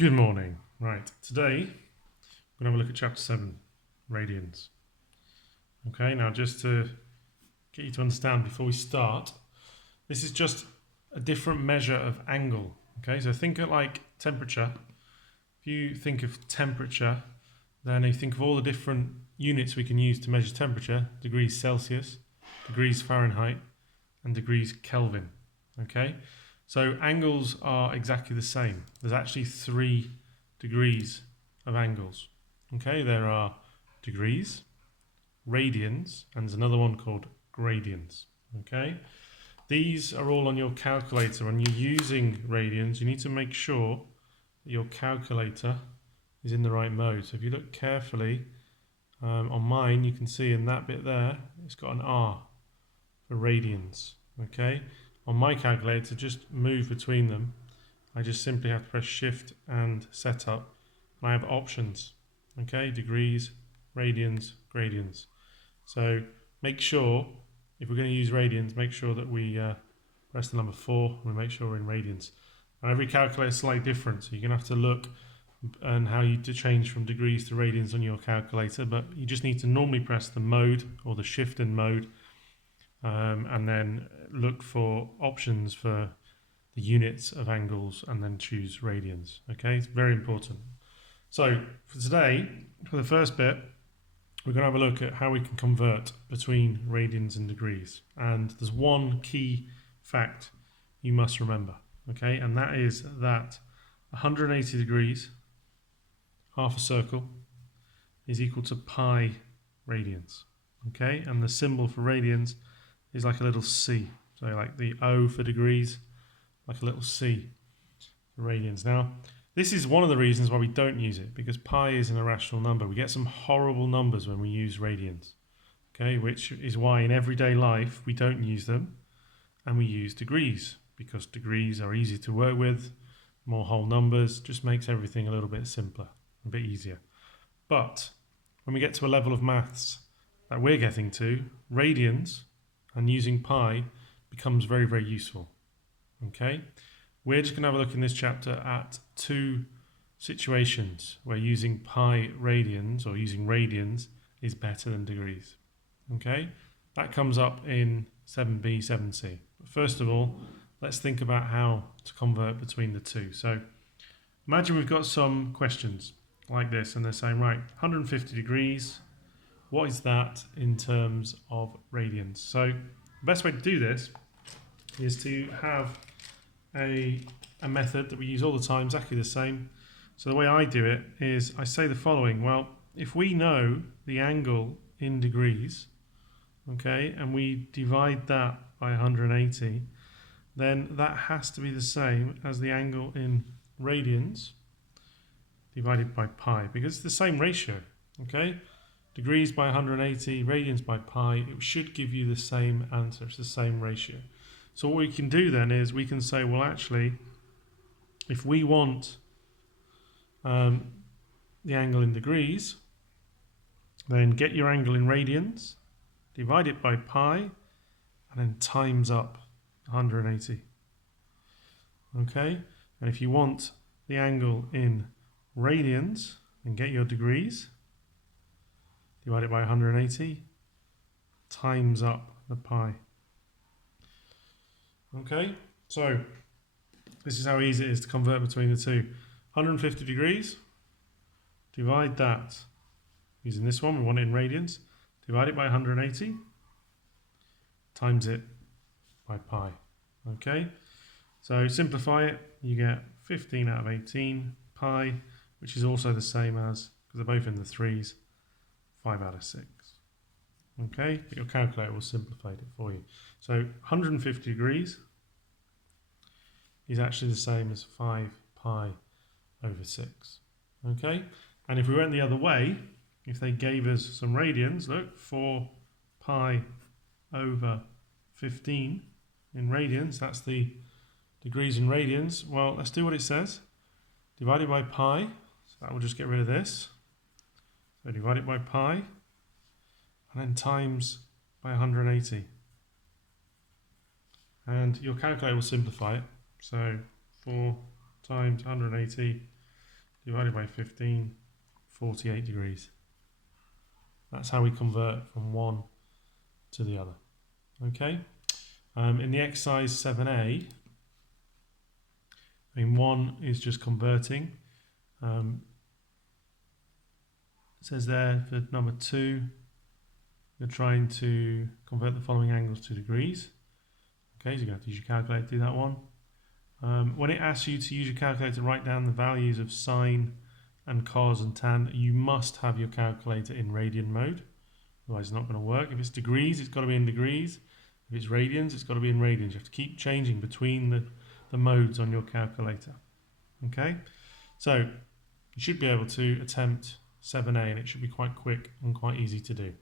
Good morning. Right, today we're going to have a look at chapter 7, Radians. Okay, now just to get you to understand before we start, this is just a different measure of angle. Okay, so think of it like temperature. If you think of temperature, then you think of all the different units we can use to measure temperature: degrees Celsius, degrees Fahrenheit, and degrees Kelvin. Okay, so angles are exactly the same. There's actually 3 degrees of angles. Okay, there are degrees, radians, and there's another one called gradians. Okay, these are all on your calculator. When you're using radians, you need to make sure that your calculator is in the right mode. So if you look carefully, on mine, you can see in that bit there, it's got an R for radians. Okay, on my calculator, just move between them. I just simply have to press shift and setup, and I have options. Okay, degrees, radians, gradians. So make sure, if we're going to use radians, make sure that we press the number 4 and we make sure we're in radians. Now every calculator is slightly different, so you're going to have to look and how you change from degrees to radians on your calculator, but you just need to normally press the mode or the shift and mode, and then look for options for the units of angles and then choose radians. Okay, it's very important. So for today, for the first bit, we're going to have a look at how we can convert between radians and degrees. And there's one key fact you must remember, okay, and that is that 180 degrees, half a circle, is equal to pi radians. Okay, and the symbol for radians is like a little C. So like the O for degrees, like a little C for radians. Now, this is one of the reasons why we don't use it, because pi is an irrational number. We get some horrible numbers when we use radians, okay, which is why in everyday life we don't use them, and we use degrees, because degrees are easy to work with, more whole numbers, just makes everything a little bit simpler, a bit easier. But when we get to a level of maths that we're getting to, radians and using pi becomes very, very useful. Okay, we're just going to have a look in this chapter at 2 situations where using pi radians or using radians is better than degrees. Okay, that comes up in 7b, 7c. But first of all, let's think about how to convert between the two. So imagine we've got some questions like this, and they're saying, right, 150 degrees, what is that in terms of radians? So the best way to do this is to have a method that we use all the time, exactly the same. So the way I do it is I say the following: well, if we know the angle in degrees, okay, and we divide that by 180, then that has to be the same as the angle in radians divided by pi, because it's the same ratio. Okay, degrees by 180, radians by pi, it should give you the same answer. It's the same ratio. So what we can do then is we can say, well, actually, if we want the angle in degrees, then get your angle in radians, divide it by pi, and then times up 180. Okay, and if you want the angle in radians, then get your degrees, divide it by 180, times up the pi. Okay, so this is how easy it is to convert between the two. 150 degrees, divide that, using this one, we want it in radians, divide it by 180, times it by pi. Okay, so simplify it, you get 15 out of 18 pi, which is also the same as, because they're both in the 3s, 5 out of 6. Okay, your calculator will simplify it for you. So 150 degrees is actually the same as 5 pi over 6. Okay, and if we went the other way, if they gave us some radians, look, 4 pi over 15 in radians, that's the degrees in radians. Well, let's do what it says. Divided by pi, so that will just get rid of this. So divide it by pi, and then times by 180. And your calculator will simplify it. So 4 times 180 divided by 15, 48 degrees. That's how we convert from one to the other. Okay. In the exercise 7a, one is just converting. It says there for number 2, you're trying to convert the following angles to degrees. Okay, so you're going to have to use your calculator to do that one. When it asks you to use your calculator to write down the values of sine and cos and tan, you must have your calculator in radian mode. Otherwise it's not going to work. If it's degrees, it's got to be in degrees. If it's radians, it's got to be in radians. You have to keep changing between the modes on your calculator. Okay, so you should be able to attempt 7a and it should be quite quick and quite easy to do.